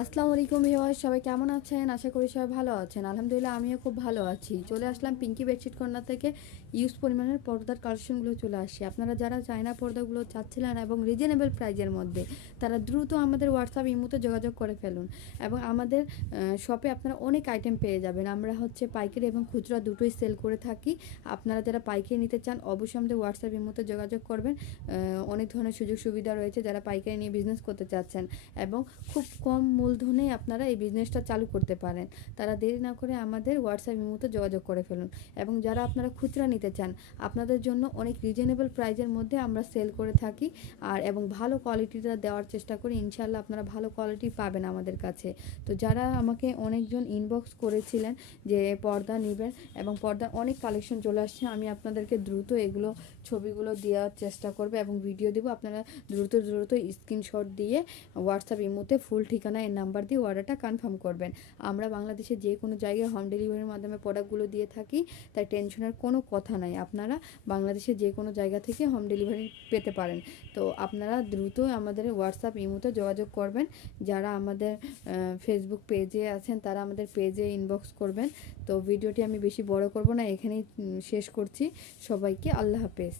আসসালামু আলাইকুম ভিউয়ার্স, সবাই কেমন আছেন? আশা করি সবাই ভালো আছেন। আলহামদুলিল্লাহ আমিও খুব ভালো আছি। চলে আসলাম পিঙ্কি বেডশিট কর্নার থেকে ইউজ পরিমাণের পর্দার কালেকশনগুলো চলে আসছে। আপনারা যারা চায়না পর্দাগুলো চাচ্ছিলেন এবং রিজনেবল প্রাইজের মধ্যে, তারা দ্রুত আমাদের হোয়াটসঅ্যাপ ইমোতে যোগাযোগ করে ফেলুন এবং আমাদের শপে আপনারা অনেক আইটেম পেয়ে যাবেন। আমরা পাইকারি এবং খুচরা দুটোই সেল করে থাকি। আপনারা যারা পাইকারি নিতে চান অবশ্যই আমাদের হোয়াটসঅ্যাপ ইমোতে যোগাযোগ করবেন। অনেক ধরনের সুযোগ সুবিধা রয়েছে যারা পাইকারি নিয়ে বিজনেস করতে চাচ্ছেন এবং খুব কম মূলধনে আপনারা এই বিজনেসটা চালু করতে পারেন। তারা দেরি না করে আমাদের হোয়াটসঅ্যাপ ইমোতে যোগাযোগ করে ফেলুন। এবং যারা আপনারা খুচরা নিতে চান, আপনাদের জন্য অনেক রিজনেবল প্রাইজের মধ্যে আমরা সেল করে থাকি এবং ভালো কোয়ালিটিটা দেওয়ার চেষ্টা করি। ইনশাআল্লাহ আপনারা ভালো কোয়ালিটি পাবেন আমাদের কাছে। তো যারা আমাকে অনেকজন ইনবক্স করেছিলেন যে পর্দা নেবেন এবং পর্দার অনেক কালেকশন চলে আসছে, আমি আপনাদেরকে দ্রুত এগুলো ছবিগুলো দেওয়ার চেষ্টা করবো এবং ভিডিও দেবো। আপনারা দ্রুত স্ক্রিনশট দিয়ে হোয়াটসঅ্যাপ ইমোতে ফুল ঠিকানা এর নাম্বার দিয়ে অর্ডারটা কনফার্ম করবেন। আমরা বাংলাদেশে যে কোনো জায়গায় হোম ডেলিভারির মাধ্যমে প্রোডাক্টগুলো দিয়ে থাকি, তাই টেনশনের কোনো কথা নাই। আপনারা বাংলাদেশে যে কোনো জায়গা থেকে হোম ডেলিভারি পেতে পারেন। তো আপনারা দ্রুত আমাদের হোয়াটসঅ্যাপ ইমোতে যোগাযোগ করবেন। যারা আমাদের ফেসবুক পেজে আছেন তারা আমাদের পেজে ইনবক্স করবেন। তো ভিডিওটি আমি বেশি বড় করব না, এখানেই শেষ করছি। সবাইকে আল্লাহ হাফেজ।